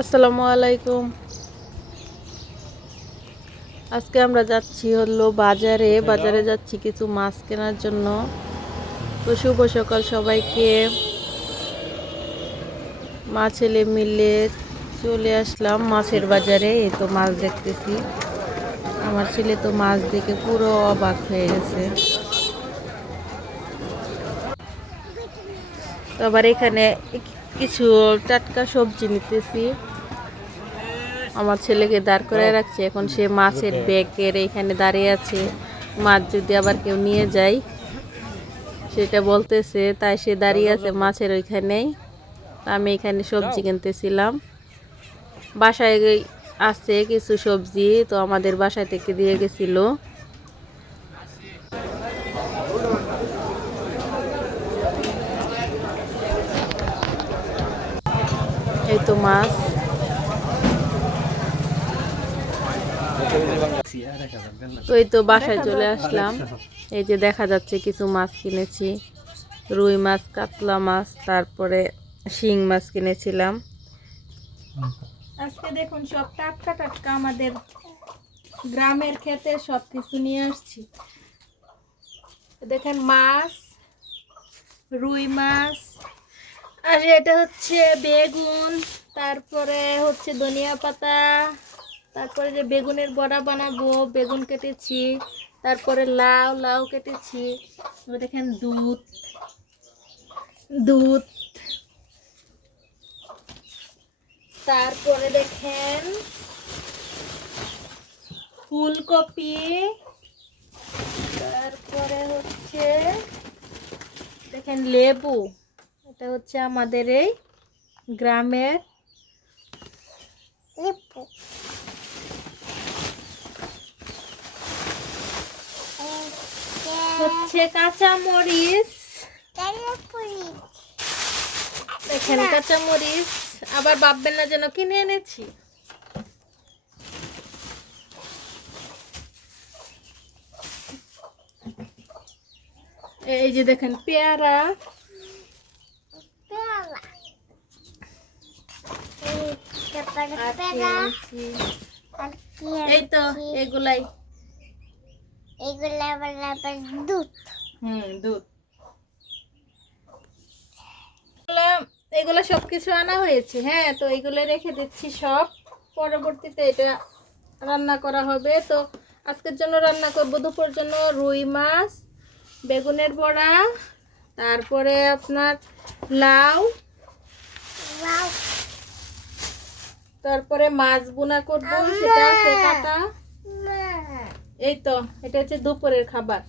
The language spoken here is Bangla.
আসসালামু আলাইকুম। আজকে আমরা যাচ্ছি হলো বাজারে। বাজারে যাচ্ছি কিছু মাছ কেনার জন্য। তো শুভ সকাল সবাইকে। মা ছেলে মিলে চলে আসলাম মাছের বাজারে। এই তো মাছ দেখতেছি। আমার ছেলে তো মাছ দেখে পুরো অবাক হয়ে গেছে। তো আবার এখানে কিছু টাটকা সবজি নিতেছি। আমার ছেলেকে দাঁড় করে রাখছে। এখন সে মাছের ব্যাগের এখানে দাঁড়িয়ে আছে। মাছ যদি আবার কেউ নিয়ে যায় সেটা বলতেছে তাই সে দাঁড়িয়ে আছে মাছের ওইখানেই। আমি এখানে সবজি কিনতেছিলাম। বাসায় আছে কিছু সবজি তো আমাদের বাসায় থেকে দিয়ে গেছিল। এই তো মাছ। তো এই তো বাসায় চলে আসলাম। এই যে দেখা যাচ্ছে কিছু মাছ কিনেছি। রুই মাছ, কাতলা মাছ, তারপরে শিং মাছ কিনেছিলাম। আজকে দেখুন, সব টাটকা টাটকা আমাদের গ্রামের ক্ষেতে সব কিছু নিয়ে আসছি। দেখেন মাছ, রুই মাছ আর এটা হচ্ছে বেগুন, তারপরে হচ্ছে ধনিয়া পাতা, তারপরে যে বেগুনের বড়া বানাবো, বেগুন কেটেছি, তারপরে লাউ লাউ কেটেছি দেখেন দুধ দুধ, তারপরে দেখেন ফুলকপি, তারপরে হচ্ছে দেখেন লেবু। এটা হচ্ছে আমাদের এই গ্রামের হচ্ছে কাঁচা মরিচ দেখেন কাঁচা মরিচ আবার ভাববেন না যেন কিনে এনেছি। এই যে দেখেন পেয়ারা আর কি এনেছি? এই তো এগুলাই। এগুলা বলা দুধ। হুম দুধ। এগুলো সব কিছু আনা হয়েছে হ্যাঁ তো এগুলো রেখে দিচ্ছি সব। পরবর্তীতে এটা রান্না করা হবে। তো আজকের জন্য রান্না করব দুপুর জন্য রুই মাছ বেগুনের বড়া তারপরে আপনার লাউ। ওয়াও তারপরে মাছ বোনা করব সেটা আছে কাটা। এই তো এটা হচ্ছে দুপুরের খাবার।